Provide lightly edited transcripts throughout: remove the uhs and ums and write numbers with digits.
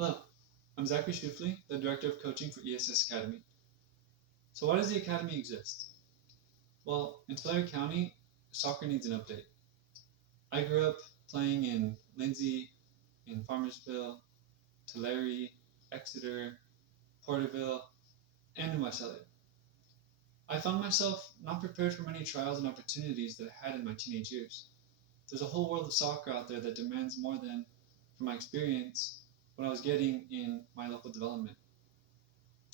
Hello, I'm Zachary Schufley, the Director of Coaching for ESS Academy. So why does the Academy exist? Well, in Tulare County, soccer needs an update. I grew up playing in Lindsay, in Farmersville, Tulare, Exeter, Porterville, and in West Elliott. I found myself not prepared for many trials and opportunities that I had in my teenage years. There's a whole world of soccer out there that demands more than, from my experience, what I was getting in my local development.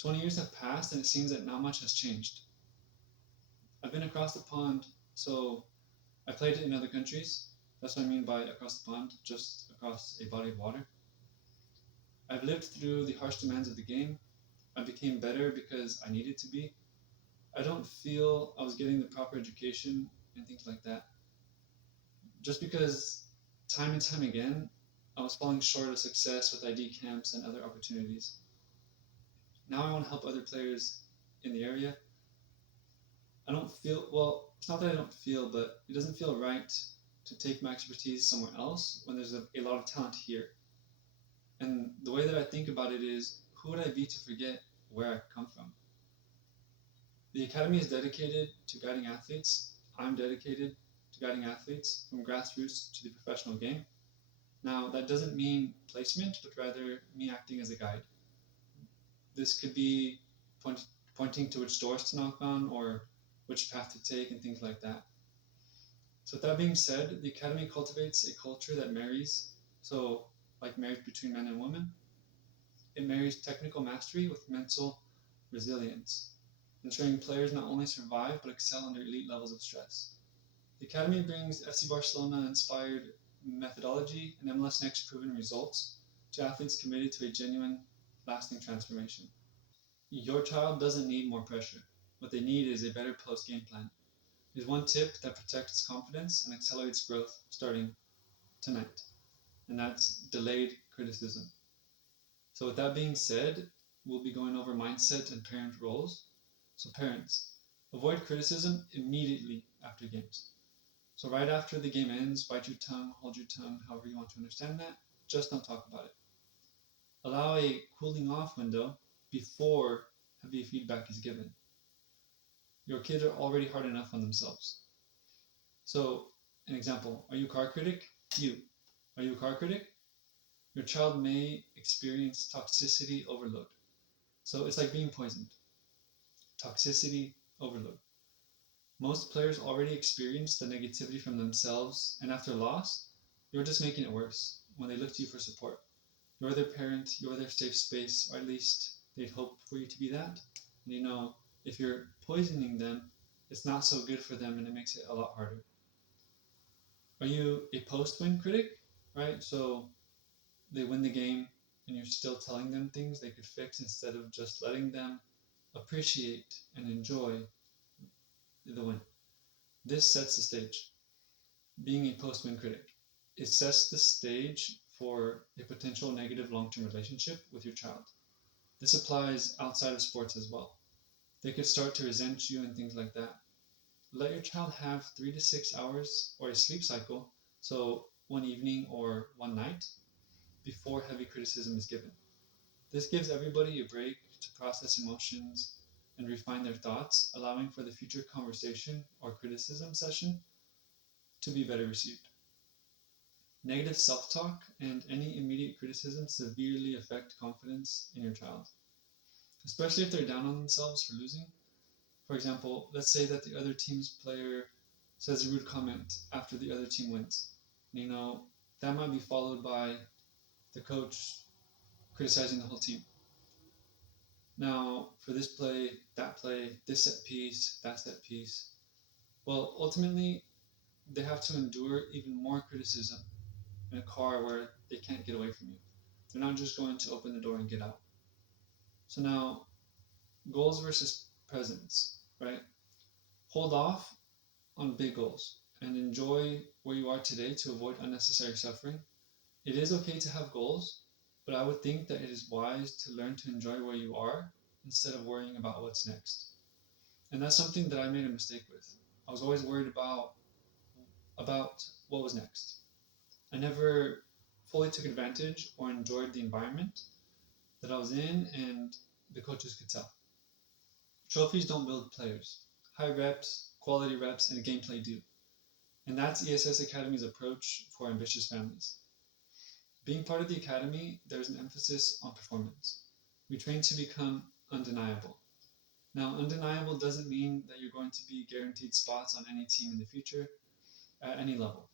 20 years have passed and it seems that not much has changed. I've been across the pond, so I played in other countries. That's what I mean by across the pond, just across a body of water. I've lived through the harsh demands of the game. I became better because I needed to be. I don't feel I was getting the proper education and things like that. Just because time and time again, I was falling short of success with ID camps and other opportunities. Now I want to help other players in the area. I don't feel, well, it's not that I don't feel, but it doesn't feel right to take my expertise somewhere else when there's a lot of talent here. And the way that I think about it is, who would I be to forget where I come from? The Academy is dedicated to guiding athletes. I'm dedicated to guiding athletes from grassroots to the professional game. Now, that doesn't mean placement, but rather me acting as a guide. This could be pointing to which doors to knock on or which path to take and things like that. So with that being said, the Academy cultivates a culture that marries, so like marriage between men and women, it marries technical mastery with mental resilience, ensuring players not only survive but excel under elite levels of stress. The Academy brings FC Barcelona-inspired methodology and MLS Next proven results to athletes committed to a genuine, lasting transformation. Your child doesn't need more pressure. What they need is a better post-game plan. Is one tip that protects confidence and accelerates growth starting tonight, and that's delayed criticism. So with that being said, we'll be going over mindset and parent roles. So parents, avoid criticism immediately after games. So right after the game ends, bite your tongue, hold your tongue, however you want to understand that, just don't talk about it. Allow a cooling off window before heavy feedback is given. Your kids are already hard enough on themselves. So, an example, are you a car critic? You. Are you a car critic? Your child may experience toxicity overload. So it's like being poisoned. Toxicity overload. Most players already experience the negativity from themselves, and after loss, you're just making it worse when they look to you for support. You're their parent, you're their safe space, or at least they'd hope for you to be that. And you know, if you're poisoning them, it's not so good for them and it makes it a lot harder. Are you a post-win critic? Right? So they win the game and you're still telling them things they could fix instead of just letting them appreciate and enjoy the win. This sets the stage. Being a post-win critic, it sets the stage for a potential negative long-term relationship with your child. This applies outside of sports as well. They could start to resent you and things like that. Let your child have 3 to 6 hours or a sleep cycle, so one evening or one night, before heavy criticism is given. This gives everybody a break to process emotions and refine their thoughts, allowing for the future conversation or criticism session to be better received. Negative self-talk and any immediate criticism severely affect confidence in your child, especially if they're down on themselves for losing. For example, let's say that the other team's player says a rude comment after the other team wins. You know, that might be followed by the coach criticizing the whole team. Now, for this play, this set piece, that set piece, well, ultimately, they have to endure even more criticism in a car where they can't get away from you. They're not just going to open the door and get out. So now, goals versus presence, right? Hold off on big goals and enjoy where you are today to avoid unnecessary suffering. It is okay to have goals, but I would think that it is wise to learn to enjoy where you are instead of worrying about what's next. And that's something that I made a mistake with. I was always worried about what was next. I never fully took advantage or enjoyed the environment that I was in, and the coaches could tell. Trophies don't build players. High reps, quality reps, and gameplay do. And that's ESS Academy's approach for ambitious families. Being part of the academy, there's an emphasis on performance. We train to become undeniable. Now, undeniable doesn't mean that you're going to be guaranteed spots on any team in the future at any level.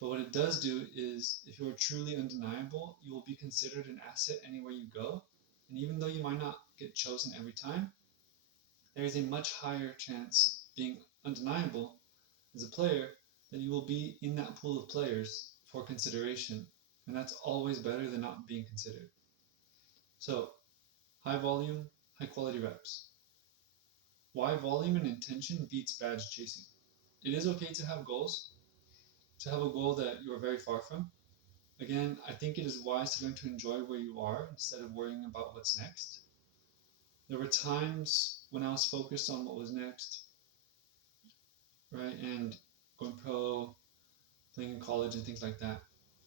But what it does do is, if you are truly undeniable, you will be considered an asset anywhere you go. And even though you might not get chosen every time, there is a much higher chance being undeniable as a player than you will be in that pool of players for consideration. And that's always better than not being considered. So, high volume, high quality reps. Why volume and intention beats badge chasing? It is okay to have goals, to have a goal that you are very far from. Again, I think it is wise to learn to enjoy where you are instead of worrying about what's next. There were times when I was focused on what was next, right, and going pro, playing in college, and things like that.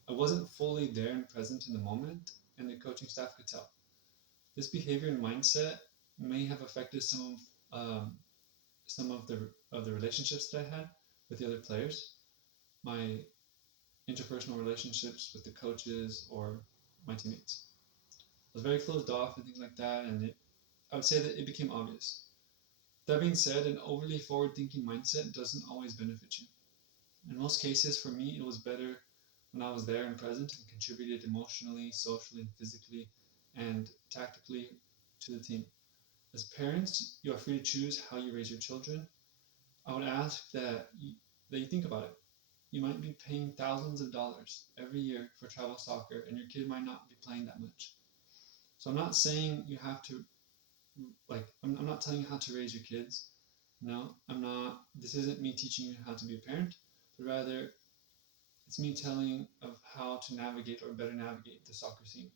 I wasn't fully there and present in the moment, and the coaching staff could tell. This behavior and mindset may have affected some of the relationships that I had with the other players, my interpersonal relationships with the coaches or my teammates. I was very closed off and things like that, and I would say that it became obvious. That being said, an overly forward-thinking mindset doesn't always benefit you. In most cases, for me, it was better when I was there and present and contributed emotionally, socially, and physically, and tactically to the team. As parents, you are free to choose how you raise your children. I would ask that you think about it. You might be paying thousands of dollars every year for travel soccer, and your kid might not be playing that much. So I'm not saying you have to, I'm not telling you how to raise your kids. No, I'm not. This isn't me teaching you how to be a parent, but rather it's me telling of how to navigate or better navigate the soccer scene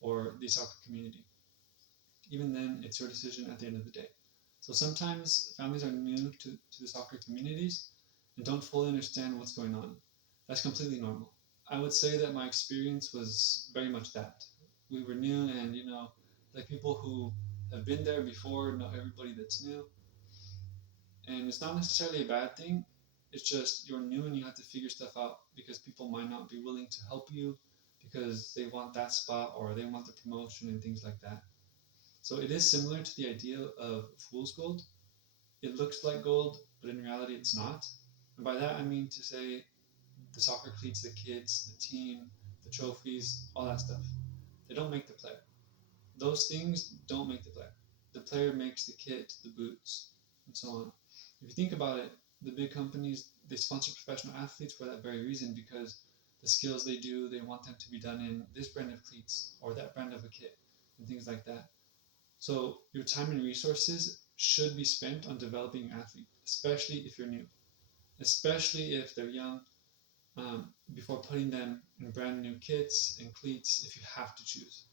or the soccer community. Even then, it's your decision at the end of the day. So sometimes families are new to the soccer communities and don't fully understand what's going on. That's completely normal. I would say that my experience was very much that. We were new, and like people who have been there before know everybody that's new. And it's not necessarily a bad thing. It's just you're new and you have to figure stuff out because people might not be willing to help you because they want that spot or they want the promotion and things like that. So it is similar to the idea of fool's gold. It looks like gold, but in reality it's not. And by that I mean to say the soccer cleats, the kits, the team, the trophies, all that stuff. They don't make the player. Those things don't make the player. The player makes the kit, the boots, and so on. If you think about it, the big companies, they sponsor professional athletes for that very reason because the skills they do, they want them to be done in this brand of cleats or that brand of a kit and things like that. So your time and resources should be spent on developing an athlete, especially if you're new, especially if they're young, before putting them in brand new kits and cleats if you have to choose.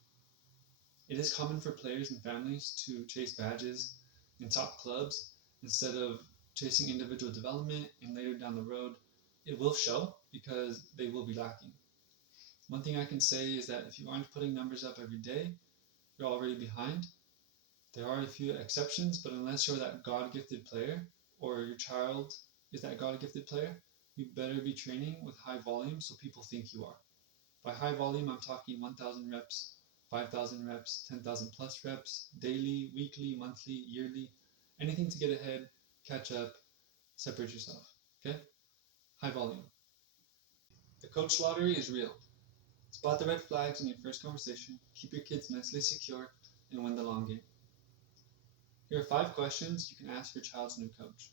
It is common for players and families to chase badges in top clubs instead of chasing individual development, and later down the road, it will show because they will be lacking. One thing I can say is that if you aren't putting numbers up every day, you're already behind. There are a few exceptions, but unless you're that God-gifted player or your child is that God-gifted player, you better be training with high volume so people think you are. By high volume, I'm talking 1,000 reps, 5,000 reps, 10,000 plus reps, daily, weekly, monthly, yearly, anything to get ahead, catch up, separate yourself. Okay? High volume. The coach lottery is real. Spot the red flags in your first conversation, keep your kids mentally secure, and win the long game. Here are 5 questions you can ask your child's new coach.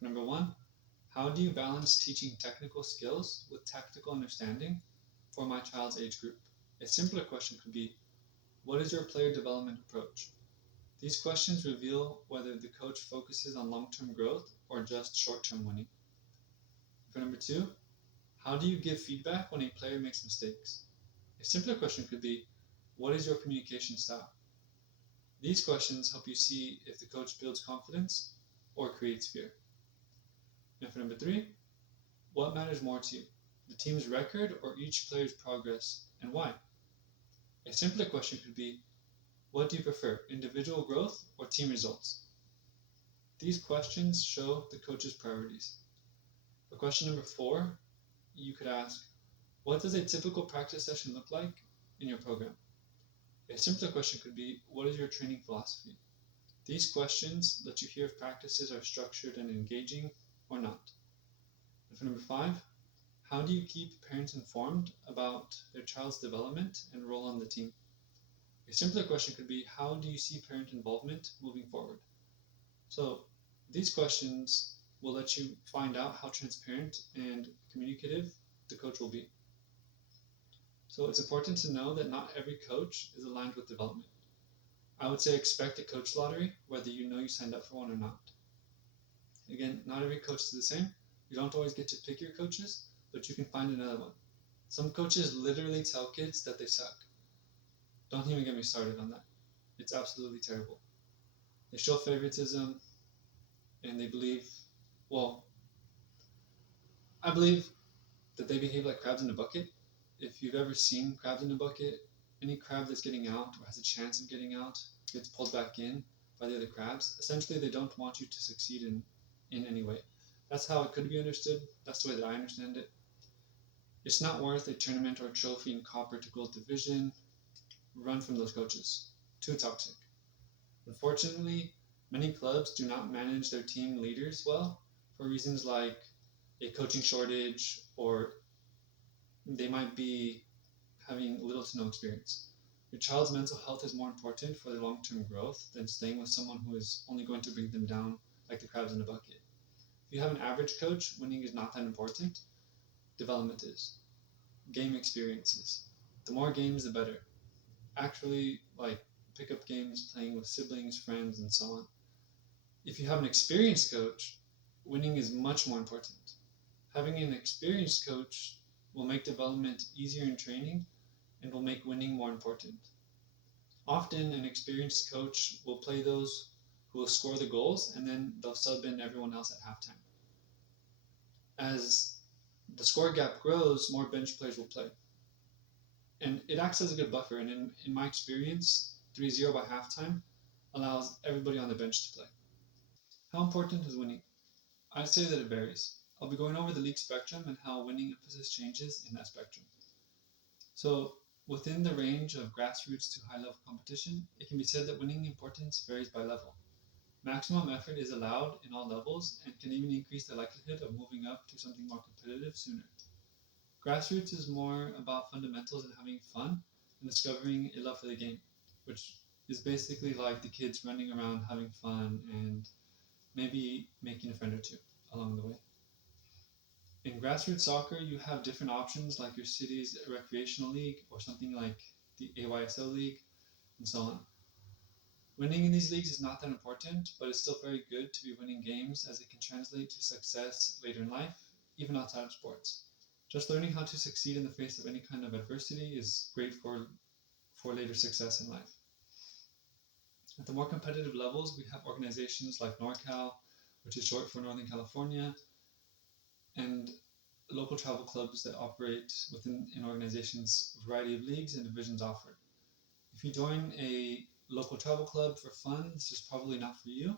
Number 1, how do you balance teaching technical skills with tactical understanding for my child's age group? A simpler question could be, what is your player development approach? These questions reveal whether the coach focuses on long-term growth or just short-term winning. For number 2, how do you give feedback when a player makes mistakes? A simpler question could be, what is your communication style? These questions help you see if the coach builds confidence or creates fear. And for number 3, what matters more to you? The team's record or each player's progress, and why? A simpler question could be, what do you prefer, individual growth or team results? These questions show the coach's priorities. For question number 4, you could ask, what does a typical practice session look like in your program? A simpler question could be, what is your training philosophy? These questions let you hear if practices are structured and engaging or not. And for number 5, how do you keep parents informed about their child's development and role on the team? A simpler question could be, how do you see parent involvement moving forward? So these questions will let you find out how transparent and communicative the coach will be. So it's important to know that not every coach is aligned with development. I would say expect a coach lottery, whether you know you signed up for one or not. Again, not every coach is the same. You don't always get to pick your coaches, but you can find another one. Some coaches literally tell kids that they suck. Don't even get me started on that. It's absolutely terrible. They show favoritism and they believe, well, I believe that they behave like crabs in a bucket. If you've ever seen crabs in a bucket, any crab that's getting out or has a chance of getting out gets pulled back in by the other crabs. Essentially, they don't want you to succeed in any way. That's how it could be understood. That's the way that I understand it. It's not worth a tournament or a trophy in copper to gold division. Run from those coaches. Too toxic. Unfortunately, many clubs do not manage their team leaders well for reasons like a coaching shortage, or they might be having little to no experience. Your child's mental health is more important for their long-term growth than staying with someone who is only going to bring them down like the crabs in a bucket. If you have an average coach, winning is not that important. Development is. Game experiences. The more games, the better. Actually, like pickup games, playing with siblings, friends, and so on. If you have an experienced coach, winning is much more important. Having an experienced coach will make development easier in training and will make winning more important. Often, an experienced coach will play those who will score the goals and then they'll sub in everyone else at halftime. As the score gap grows, more bench players will play. And it acts as a good buffer. And in my experience, 3-0 by halftime allows everybody on the bench to play. How important is winning? I'd say that it varies. I'll be going over the league spectrum and how winning emphasis changes in that spectrum. So, within the range of grassroots to high level competition, it can be said that winning importance varies by level. Maximum effort is allowed in all levels and can even increase the likelihood of moving up to something more competitive sooner. Grassroots is more about fundamentals and having fun and discovering a love for the game, which is basically like the kids running around having fun and maybe making a friend or two along the way. In grassroots soccer, you have different options like your city's recreational league or something like the AYSL league and so on. Winning in these leagues is not that important, but it's still very good to be winning games as it can translate to success later in life, even outside of sports. Just learning how to succeed in the face of any kind of adversity is great for later success in life. At the more competitive levels, we have organizations like NorCal, which is short for Northern California, and local travel clubs that operate within an organization's variety of leagues and divisions offered. If you join a local travel club for fun, this is probably not for you.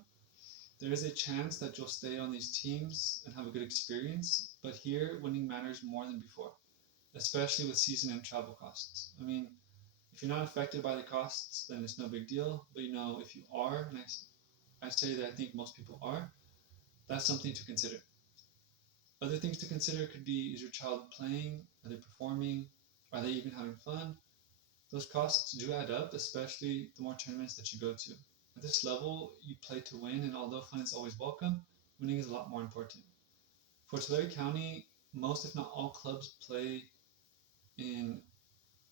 There is a chance that you'll stay on these teams and have a good experience, but here winning matters more than before, especially with season and travel costs. I mean, if you're not affected by the costs, then it's no big deal. But if you are, and I say that I think most people are, that's something to consider. Other things to consider could be, is your child playing? Are they performing? Are they even having fun? Those costs do add up, especially the more tournaments that you go to. At this level, you play to win, and although fun is always welcome, winning is a lot more important. For Tulare County, most if not all clubs play in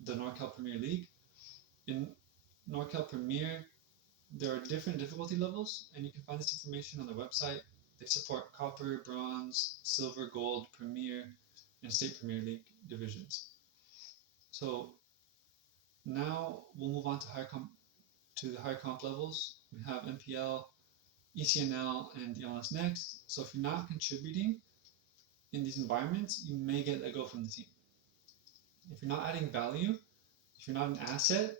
the NorCal Premier League. In NorCal Premier, there are different difficulty levels, and you can find this information on their website. They support Copper, Bronze, Silver, Gold, Premier, and State Premier League divisions. So now we'll move on to the higher comp levels. We have NPL, ECNL, and the MLS Next. So if you're not contributing in these environments, you may get a go from the team. If you're not adding value, If you're not an asset,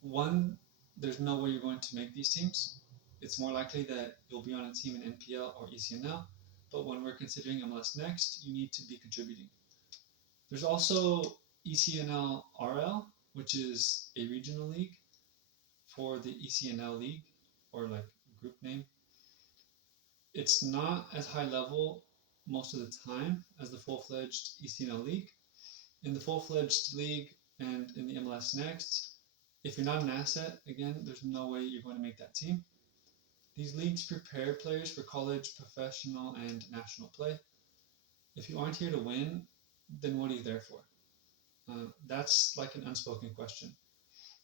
one, there's no way you're going to make these teams. It's more likely that you'll be on a team in NPL or ECNL, but when we're considering MLS Next, you need to be contributing. There's also ECNL RL, which is a regional league for the ECNL league, or like group name. It's not as high level most of the time as the full-fledged ECNL league. In the full-fledged league and in the MLS Next, if you're not an asset, again, there's no way you're going to make that team. These leagues prepare players for college, professional, and national play. If you aren't here to win, then what are you there for? That's like an unspoken question.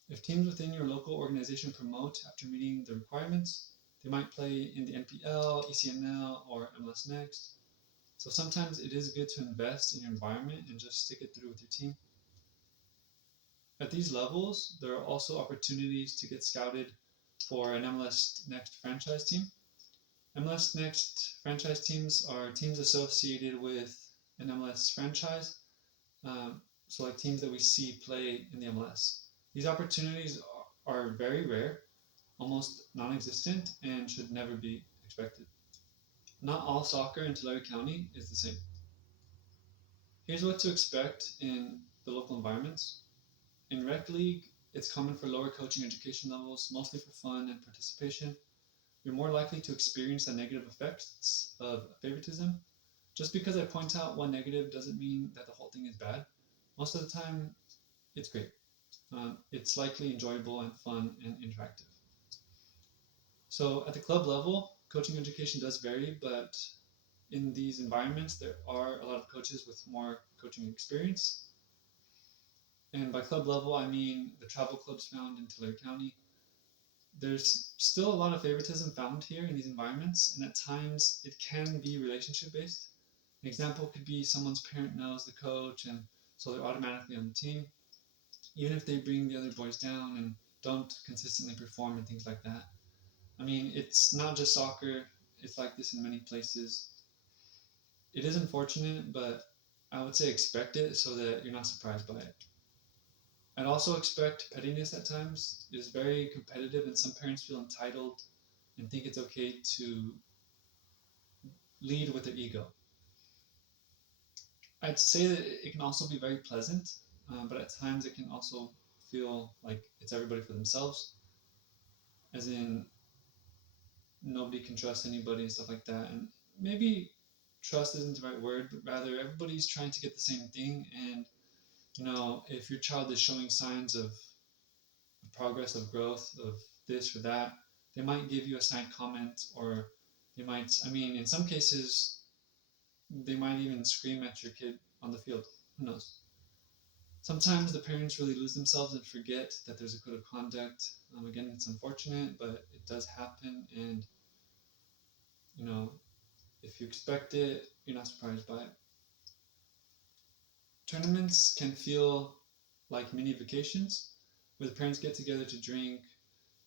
If teams within your local organization promote after meeting the requirements, they might play in the NPL, ECNL, or MLS Next. So sometimes it is good to invest in your environment and just stick it through with your team. At these levels, there are also opportunities to get scouted for an MLS Next franchise team. MLS Next franchise teams are teams associated with an MLS franchise, so like teams that we see play in the MLS. These opportunities are very rare, almost non-existent, and should never be expected. Not all soccer in Tulare County is the same. Here's what to expect in the local environments. In Rec League, it's common for lower coaching education levels, mostly for fun and participation. You're more likely to experience the negative effects of favoritism. Just because I point out one negative doesn't mean that the whole thing is bad. Most of the time, it's great. It's likely enjoyable and fun and interactive. So at the club level, coaching education does vary, but in these environments, there are a lot of coaches with more coaching experience. And by club level, I mean the travel clubs found in Tulare County. There's still a lot of favoritism found here in these environments, and at times it can be relationship based. An example could be someone's parent knows the coach, and so they're automatically on the team, even if they bring the other boys down and don't consistently perform and things like that. I mean, it's not just soccer, it's like this in many places. It is unfortunate, but I would say expect it so that you're not surprised by it. I'd also expect pettiness at times. It is very competitive, and some parents feel entitled and think it's okay to lead with their ego. I'd say that it can also be very pleasant, but at times it can also feel like it's everybody for themselves, as in nobody can trust anybody and stuff like that. And maybe trust isn't the right word, but rather everybody's trying to get the same thing. And if your child is showing signs of progress, of growth, of this or that, they might give you a snide comment, or they might, I mean, in some cases, they might even scream at your kid on the field. Who knows? Sometimes the parents really lose themselves and forget that there's a code of conduct. Again, it's unfortunate, but it does happen. And, you know, if you expect it, you're not surprised by it. Tournaments can feel like mini vacations where the parents get together to drink,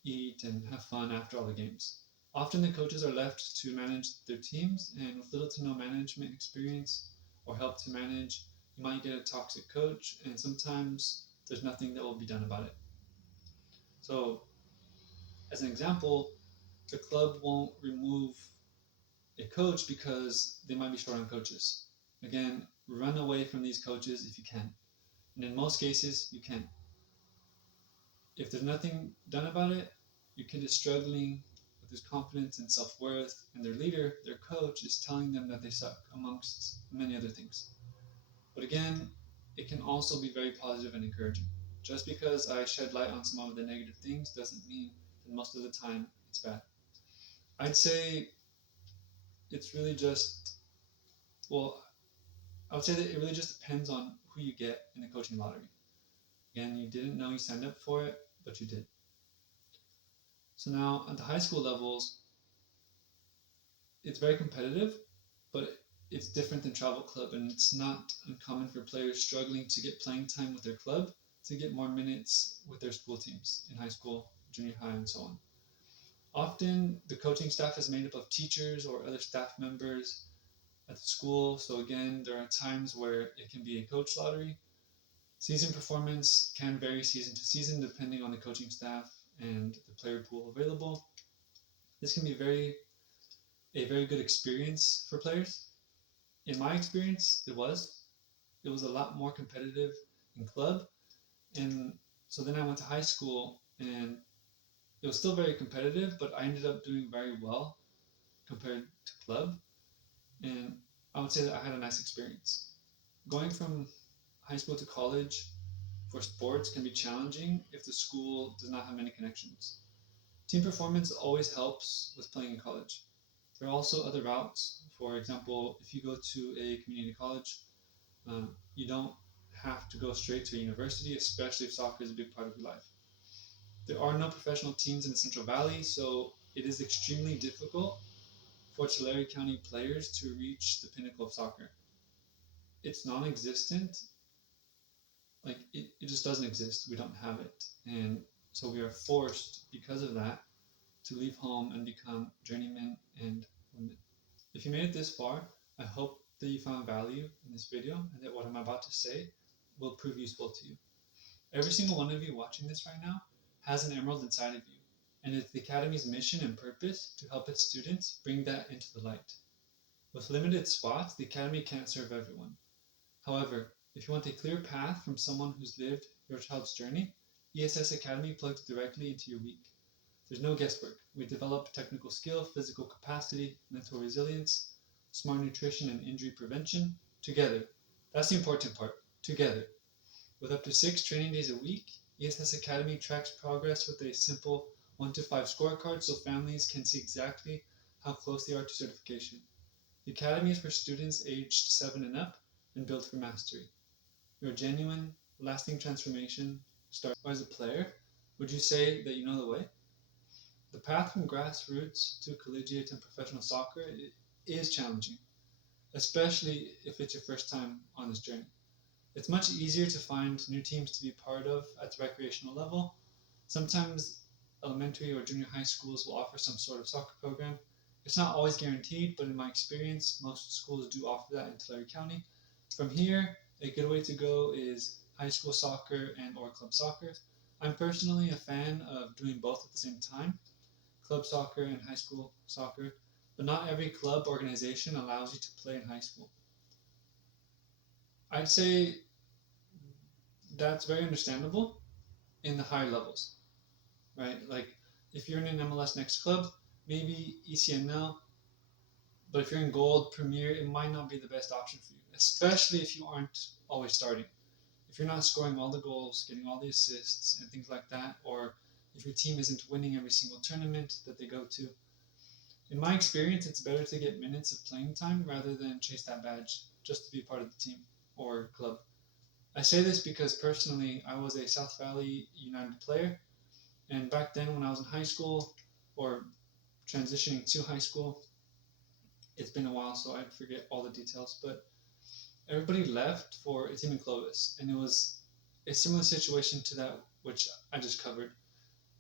eat, and have fun after all the games. Often the coaches are left to manage their teams, and with little to no management experience or help to manage, you might get a toxic coach, and sometimes there's nothing that will be done about it. So, as an example, the club won't remove a coach because they might be short on coaches. Again, run away from these coaches if you can. And in most cases, you can. If there's nothing done about it, your kid is struggling with his confidence and self worth, and their leader, their coach, is telling them that they suck, amongst many other things. But again, it can also be very positive and encouraging. Just because I shed light on some of the negative things doesn't mean that most of the time it's bad. I'd say it's really just, well, I would say that it really just depends on who you get in the coaching lottery. Again, you didn't know you signed up for it, but you did. So now at the high school levels, it's very competitive, but it's different than travel club, and it's not uncommon for players struggling to get playing time with their club to get more minutes with their school teams in high school, junior high, and so on. Often, the coaching staff is made up of teachers or other staff members at the school, so again, there are times where it can be a coach lottery. Season performance can vary season to season depending on the coaching staff and the player pool available. This can be a very good experience for players. In my experience, it was a lot more competitive in club, and so then I went to high school and it was still very competitive, but I ended up doing very well compared to club, and I would say that I had a nice experience. Going from high school to college for sports can be challenging if the school does not have many connections. Team performance always helps with playing in college. There are also other routes. For example, if you go to a community college, you don't have to go straight to a university, especially if soccer is a big part of your life. There are no professional teams in the Central Valley, so it is extremely difficult for Tulare County players to reach the pinnacle of soccer. It's non existent, like it just doesn't exist. We don't have it. And so we are forced, because of that, to leave home and become journeymen and women. If you made it this far, I hope that you found value in this video and that what I'm about to say will prove useful to you. Every single one of you watching this right now has an emerald inside of you, and it's the Academy's mission and purpose to help its students bring that into the light. With limited spots, the Academy can't serve everyone. However, if you want a clear path from someone who's lived your child's journey, ESS Academy plugs directly into your week. There's no guesswork. We develop technical skill, physical capacity, mental resilience, smart nutrition, and injury prevention together. That's the important part. Together. With up to 6 training days a week, ESS Academy tracks progress with a simple 1 to 5 scorecard so families can see exactly how close they are to certification. The Academy is for students aged 7 and up and built for mastery. Your genuine, lasting transformation starts. Or as a player, would you say that you know the way? The path from grassroots to collegiate and professional soccer is challenging, especially if it's your first time on this journey. It's much easier to find new teams to be part of at the recreational level. Sometimes elementary or junior high schools will offer some sort of soccer program. It's not always guaranteed, but in my experience, most schools do offer that in Tulare County. From here, a good way to go is high school soccer and or club soccer. I'm personally a fan of doing both at the same time, club soccer and high school soccer, but not every club organization allows you to play in high school. I'd say that's very understandable in the higher levels, right? Like if you're in an MLS Next club, maybe ECNL, but if you're in Gold, Premier, it might not be the best option for you, especially if you aren't always starting. If you're not scoring all the goals, getting all the assists, and things like that, or if your team isn't winning every single tournament that they go to. In my experience, it's better to get minutes of playing time rather than chase that badge just to be part of the team or club. I say this because personally, I was a South Valley United player, and back then when I was in high school or transitioning to high school, it's been a while, so I forget all the details, but everybody left for a team in Clovis, and it was a similar situation to that which I just covered.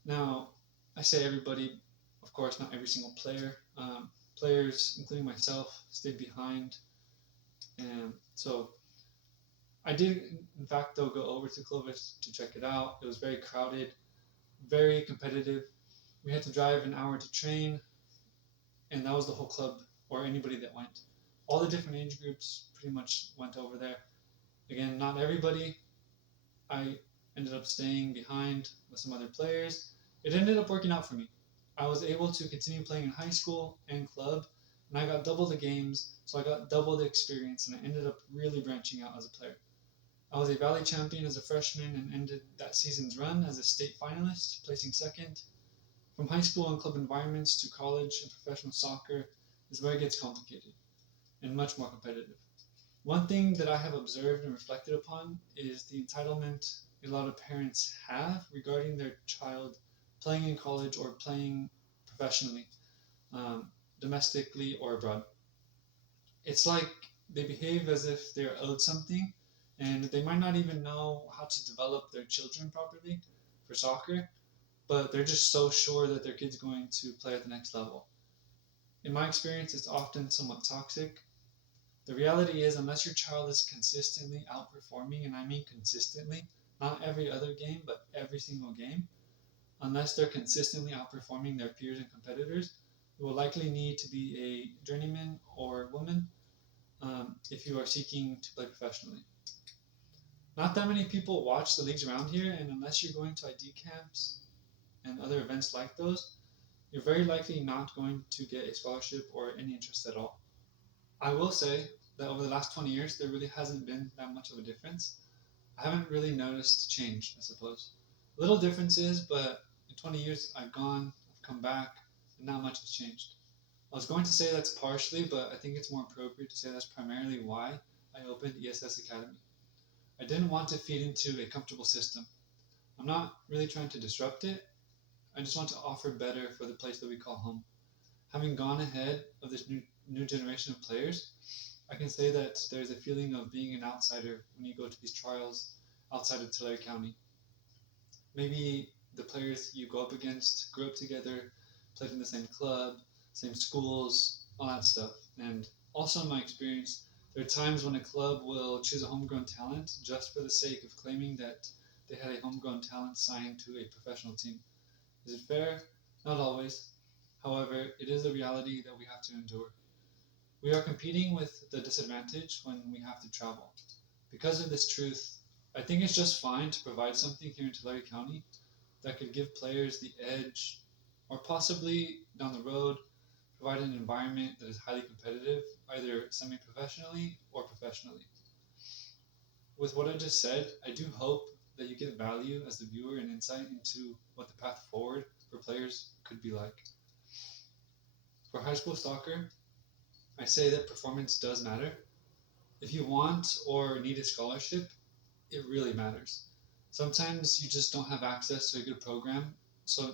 Now, I say everybody, of course, not every single player. Players, including myself, stayed behind, and so I did, in fact, though, go over to Clovis to check it out. It was very crowded, very competitive. We had to drive an hour to train, and that was the whole club or anybody that went. All the different age groups pretty much went over there. Again, not everybody. I ended up staying behind with some other players. It ended up working out for me. I was able to continue playing in high school and club, and I got double the games, so I got double the experience, and I ended up really branching out as a player. I was a Valley champion as a freshman and ended that season's run as a state finalist, placing second. From high school and club environments to college and professional soccer is where it gets complicated and much more competitive. One thing that I have observed and reflected upon is the entitlement a lot of parents have regarding their child playing in college or playing professionally, domestically or abroad. It's like they behave as if they're owed something, and they might not even know how to develop their children properly for soccer, but they're just so sure that their kid's going to play at the next level. In my experience, it's often somewhat toxic. The reality is, unless your child is consistently outperforming, and I mean consistently, not every other game, but every single game, unless they're consistently outperforming their peers and competitors, you will likely need to be a journeyman or woman if you are seeking to play professionally. Not that many people watch the leagues around here, and unless you're going to ID camps and other events like those, you're very likely not going to get a scholarship or any interest at all. I will say that over the last 20 years, there really hasn't been that much of a difference. I haven't really noticed change, I suppose. Little differences, but in 20 years, I've gone, I've come back, and not much has changed. I was going to say that's partially, but I think it's more appropriate to say that's primarily why I opened ESS Academy. I didn't want to feed into a comfortable system. I'm not really trying to disrupt it. I just want to offer better for the place that we call home. Having gone ahead of this new generation of players, I can say that there's a feeling of being an outsider when you go to these trials outside of Tulare County. Maybe the players you go up against grew up together, played in the same club, same schools, all that stuff. And also, in my experience, there are times when a club will choose a homegrown talent just for the sake of claiming that they had a homegrown talent signed to a professional team. Is it fair? Not always. However, it is a reality that we have to endure. We are competing with the disadvantage when we have to travel. Because of this truth, I think it's just fine to provide something here in Tulare County that could give players the edge, or possibly down the road, provide an environment that is highly competitive, either semi professionally or professionally. With what I just said, I do hope that you get value as the viewer and insight into what the path forward for players could be like. For high school soccer, I say that performance does matter. If you want or need a scholarship, it really matters. Sometimes you just don't have access to a good program, so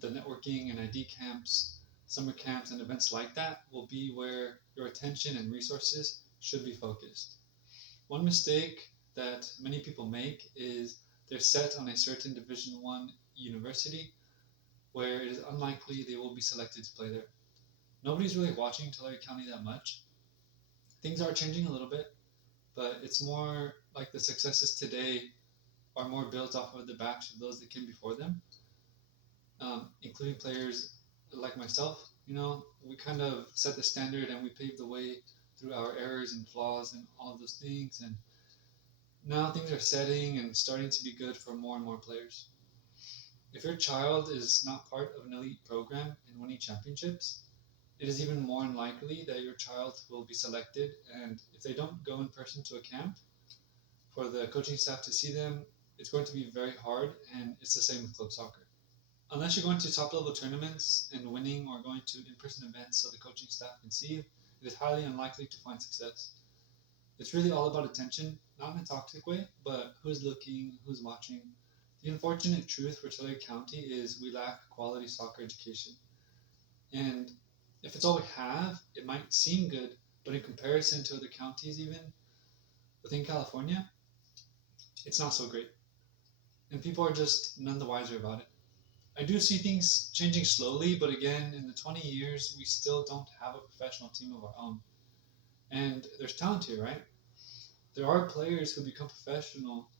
the networking and ID camps, summer camps, and events like that will be where your attention and resources should be focused. One mistake that many people make is they're set on a certain Division One university where it is unlikely they will be selected to play there. Nobody's really watching Tulare County that much. Things are changing a little bit, but it's more like the successes today are more built off of the backs of those that came before them, including players like myself. We kind of set the standard and we paved the way through our errors and flaws and all of those things. And now things are setting and starting to be good for more and more players. If your child is not part of an elite program and winning championships, it is even more unlikely that your child will be selected. And if they don't go in person to a camp, for the coaching staff to see them, it's going to be very hard, and it's the same with club soccer. Unless you're going to top level tournaments and winning or going to in person events so the coaching staff can see you, it is highly unlikely to find success. It's really all about attention, not in a toxic way, but who's looking, who's watching. The unfortunate truth for Tulare County is we lack quality soccer education. And if it's all we have, it might seem good, but in comparison to other counties, even within California, it's not so great. And people are just none the wiser about it. I do see things changing slowly, but again, in the 20 years, we still don't have a professional team of our own. And there's talent here, right? There are players who become professional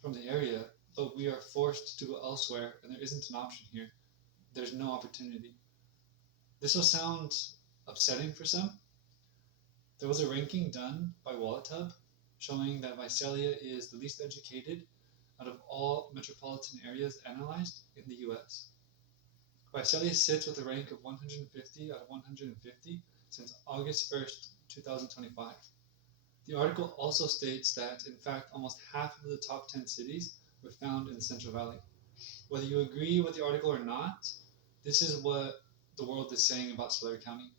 from the area, but we are forced to go elsewhere, and there isn't an option here. There's no opportunity. This will sound upsetting for some. There was a ranking done by WalletHub showing that Visalia is the least educated out of all metropolitan areas analyzed in the US. Visalia sits with a rank of 150 out of 150 since August 1st, 2025. The article also states that, in fact, almost half of the top 10 cities were found in the Central Valley. Whether you agree with the article or not, this is what the world is saying about Tulare County.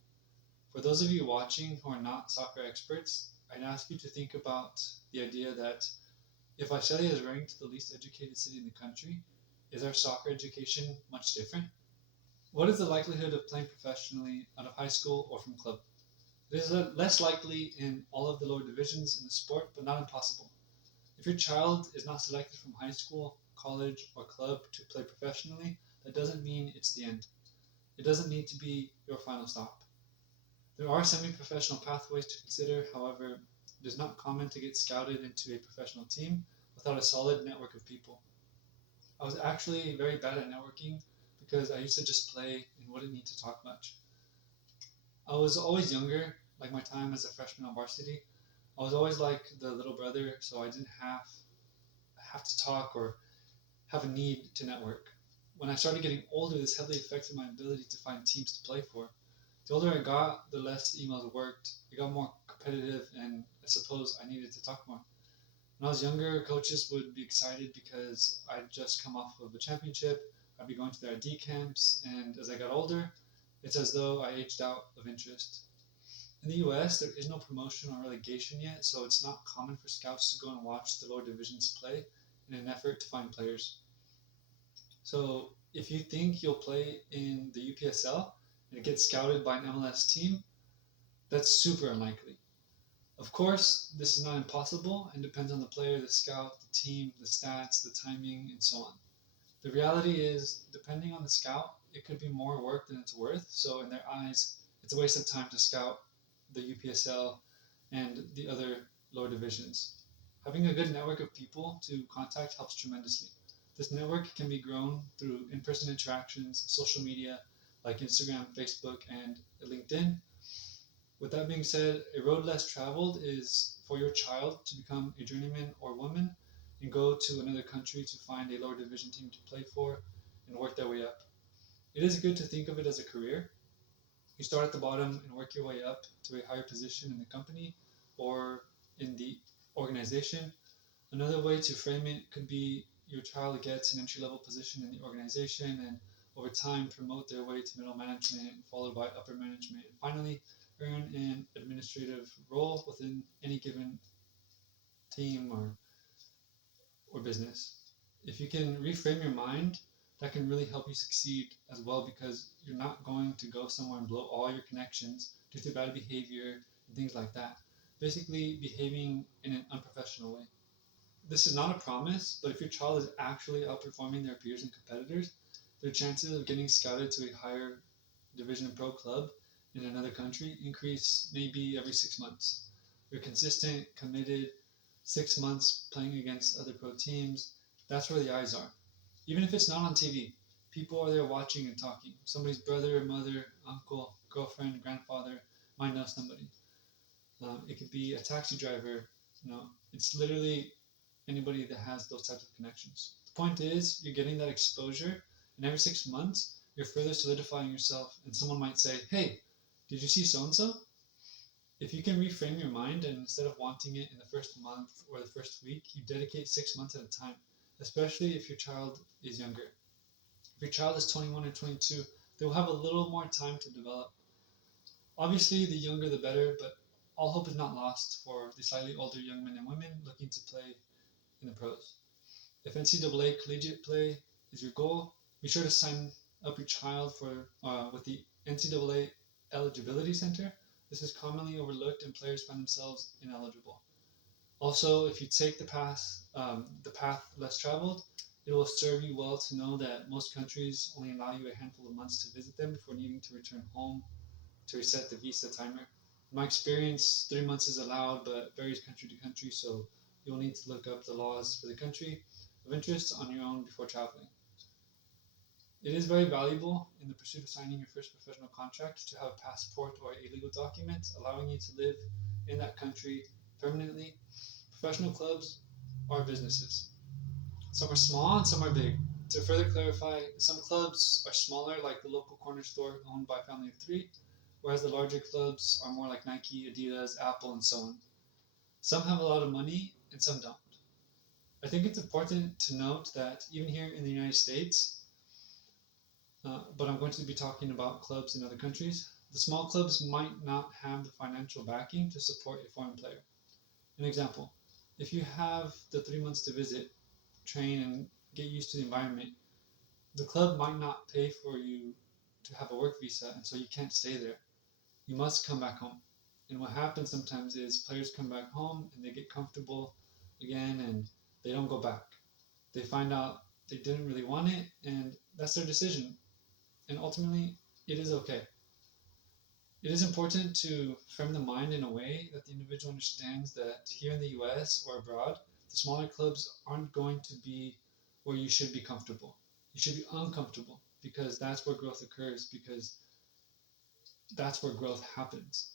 For those of you watching who are not soccer experts, I'd ask you to think about the idea that if Visalia is ranked the least educated city in the country, is our soccer education much different? What is the likelihood of playing professionally out of high school or from club? It is less likely in all of the lower divisions in the sport, but not impossible. If your child is not selected from high school, college, or club to play professionally, that doesn't mean it's the end. It doesn't need to be your final stop. There are semi-professional pathways to consider, however, it is not common to get scouted into a professional team without a solid network of people. I was actually very bad at networking because I used to just play and wouldn't need to talk much. I was always younger, like my time as a freshman on varsity. I was always like the little brother, so I didn't have to talk or have a need to network. When I started getting older, this heavily affected my ability to find teams to play for. The older I got, the less the emails worked. It got more competitive, and I suppose I needed to talk more. When I was younger, coaches would be excited because I'd just come off of a championship. I'd be going to their ID camps, and as I got older, it's as though I aged out of interest. In the US, there is no promotion or relegation yet, so it's not common for scouts to go and watch the lower divisions play in an effort to find players. So if you think you'll play in the UPSL and get scouted by an MLS team, that's super unlikely. Of course, this is not impossible and depends on the player, the scout, the team, the stats, the timing, and so on. The reality is, depending on the scout, it could be more work than it's worth. So, in their eyes, it's a waste of time to scout the UPSL and the other lower divisions. Having a good network of people to contact helps tremendously. This network can be grown through in person interactions, social media like Instagram, Facebook, and LinkedIn. With that being said, a road less traveled is for your child to become a journeyman or woman and go to another country to find a lower division team to play for and work their way up. It is good to think of it as a career. You start at the bottom and work your way up to a higher position in the company or in the organization. Another way to frame it could be your child gets an entry level position in the organization and over time promote their way to middle management, followed by upper management, and finally earn an administrative role within any given team or business. If you can reframe your mind, that can really help you succeed as well because you're not going to go somewhere and blow all your connections due to bad behavior and things like that. Basically, behaving in an unprofessional way. This is not a promise, but if your child is actually outperforming their peers and competitors, their chances of getting scouted to a higher division pro club in another country increase maybe every 6 months. You're consistent, committed, 6 months playing against other pro teams. That's where the eyes are. Even if it's not on TV, people are there watching and talking. Somebody's brother, mother, uncle, girlfriend, grandfather might know somebody. It could be a taxi driver. It's literally anybody that has those types of connections. The point is, you're getting that exposure, and every 6 months, you're further solidifying yourself. And someone might say, "Hey, did you see so and so?" If you can reframe your mind and instead of wanting it in the first month or the first week, you dedicate 6 months at a time, especially if your child is younger. If your child is 21 or 22, they will have a little more time to develop. Obviously, the younger the better, but all hope is not lost for the slightly older young men and women looking to play in the pros. If NCAA collegiate play is your goal, be sure to sign up your child for with the NCAA Eligibility Center. This is commonly overlooked and players find themselves ineligible. Also, if you take the path less traveled, it will serve you well to know that most countries only allow you a handful of months to visit them before needing to return home to reset the visa timer. In my experience, 3 months is allowed, but varies country to country, so you'll need to look up the laws for the country of interest on your own before traveling. It is very valuable in the pursuit of signing your first professional contract to have a passport or a legal document allowing you to live in that country permanently. Professional clubs are businesses. Some are small and some are big. To further clarify, some clubs are smaller, like the local corner store owned by a family of three, whereas the larger clubs are more like Nike, Adidas, Apple, and so on. Some have a lot of money and some don't. I think it's important to note that even here in the United States, but I'm going to be talking about clubs in other countries, the small clubs might not have the financial backing to support a foreign player. An example, if you have the 3 months to visit, train, and get used to the environment, the club might not pay for you to have a work visa, and so you can't stay there. You must come back home. And what happens sometimes is players come back home and they get comfortable again and they don't go back. They find out they didn't really want it and that's their decision. And ultimately, it is okay. It is important to frame the mind in a way that the individual understands that here in the US or abroad, the smaller clubs aren't going to be where you should be comfortable. You should be uncomfortable because that's where growth occurs, because that's where growth happens.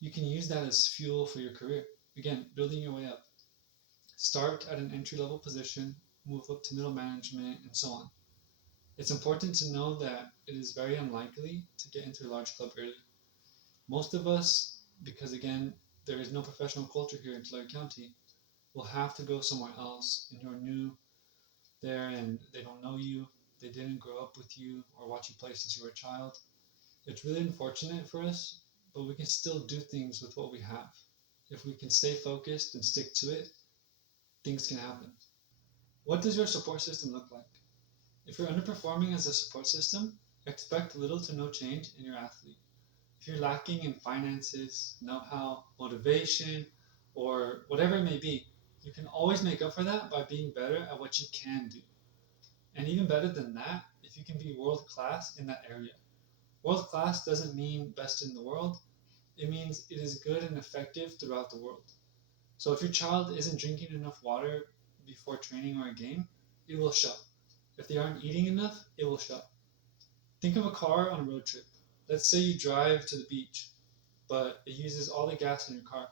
You can use that as fuel for your career. Again, building your way up. Start at an entry level position, move up to middle management, and so on. It's important to know that it is very unlikely to get into a large club early. Most of us, because again, there is no professional culture here in Tulare County, will have to go somewhere else, and you're new there and they don't know you, they didn't grow up with you or watch you play since you were a child. It's really unfortunate for us, but we can still do things with what we have. If we can stay focused and stick to it, things can happen. What does your support system look like? If you're underperforming as a support system, expect little to no change in your athlete. If you're lacking in finances, know how, motivation, or whatever it may be, you can always make up for that by being better at what you can do. And even better than that, if you can be world class in that area. World class doesn't mean best in the world, it means it is good and effective throughout the world. So if your child isn't drinking enough water before training or a game, it will show. If they aren't eating enough, it will show. Think of a car on a road trip. Let's say you drive to the beach, but it uses all the gas in your car.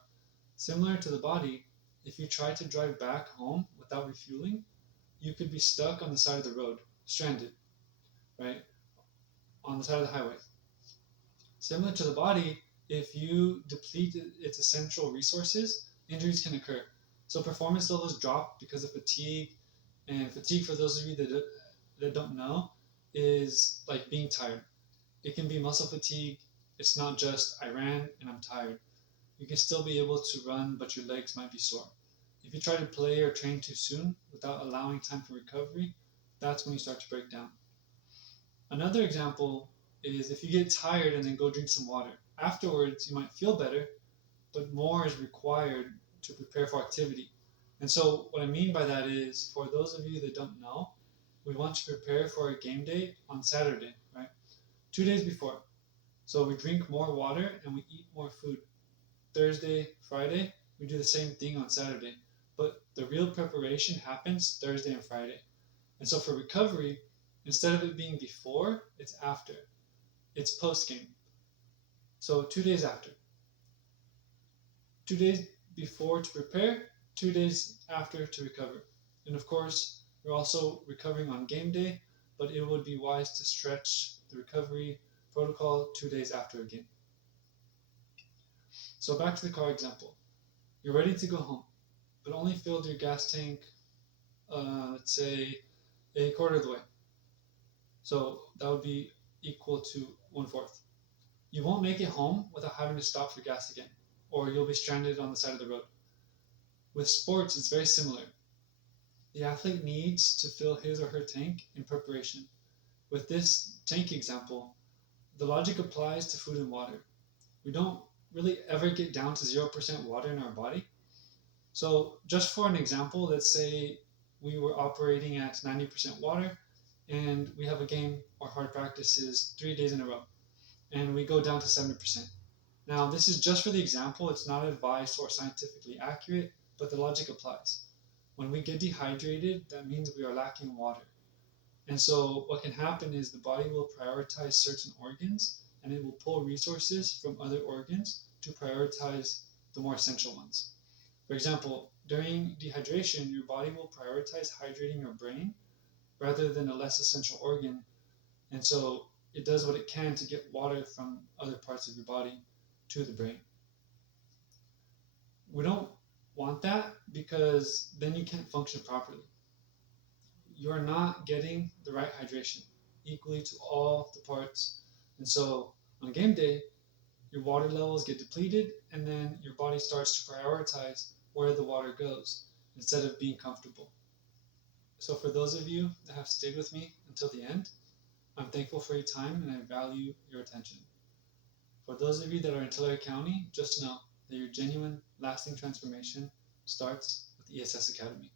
Similar to the body, if you try to drive back home without refueling, you could be stuck on the side of the road, stranded, right? On the side of the highway. Similar to the body, if you deplete its essential resources, injuries can occur. So performance levels drop because of fatigue, and fatigue, for those of you that don't know, is like being tired. It can be muscle fatigue. It's not just I ran and I'm tired. You can still be able to run, but your legs might be sore. If you try to play or train too soon without allowing time for recovery, that's when you start to break down. Another example is if you get tired and then go drink some water. Afterwards, you might feel better, but more is required to prepare for activity. And so, what I mean by that is, for those of you that don't know, we want to prepare for a game day on Saturday, right? 2 days before. So, we drink more water and we eat more food. Thursday, Friday, we do the same thing on Saturday. But the real preparation happens Thursday and Friday. And so, for recovery, instead of it being before, it's after. It's post game. So 2 days after. 2 days before to prepare, 2 days after to recover. And of course, you're also recovering on game day, but it would be wise to stretch the recovery protocol 2 days after a game. So back to the car example. You're ready to go home, but only filled your gas tank, let's say, a quarter of the way. So that would be equal to 1/4. You won't make it home without having to stop for gas again, or you'll be stranded on the side of the road. With sports, it's very similar. The athlete needs to fill his or her tank in preparation. With this tank example, the logic applies to food and water. We don't really ever get down to 0% water in our body. So, just for an example, let's say we were operating at 90% water and we have a game or hard practices 3 days in a row and we go down to 70%. Now, this is just for the example, it's not advice or scientifically accurate, but the logic applies. When we get dehydrated, that means we are lacking water. And so, what can happen is the body will prioritize certain organs and it will pull resources from other organs to prioritize the more essential ones. For example, during dehydration, your body will prioritize hydrating your brain rather than a less essential organ. And so, it does what it can to get water from other parts of your body to the brain. We don't want that because then you can't function properly. You're not getting the right hydration equally to all the parts. And so on game day, your water levels get depleted and then your body starts to prioritize where the water goes instead of being comfortable. So for those of you that have stayed with me until the end, I'm thankful for your time and I value your attention. For those of you that are in Tulare County, just know that your genuine, lasting transformation starts with ESS Academy.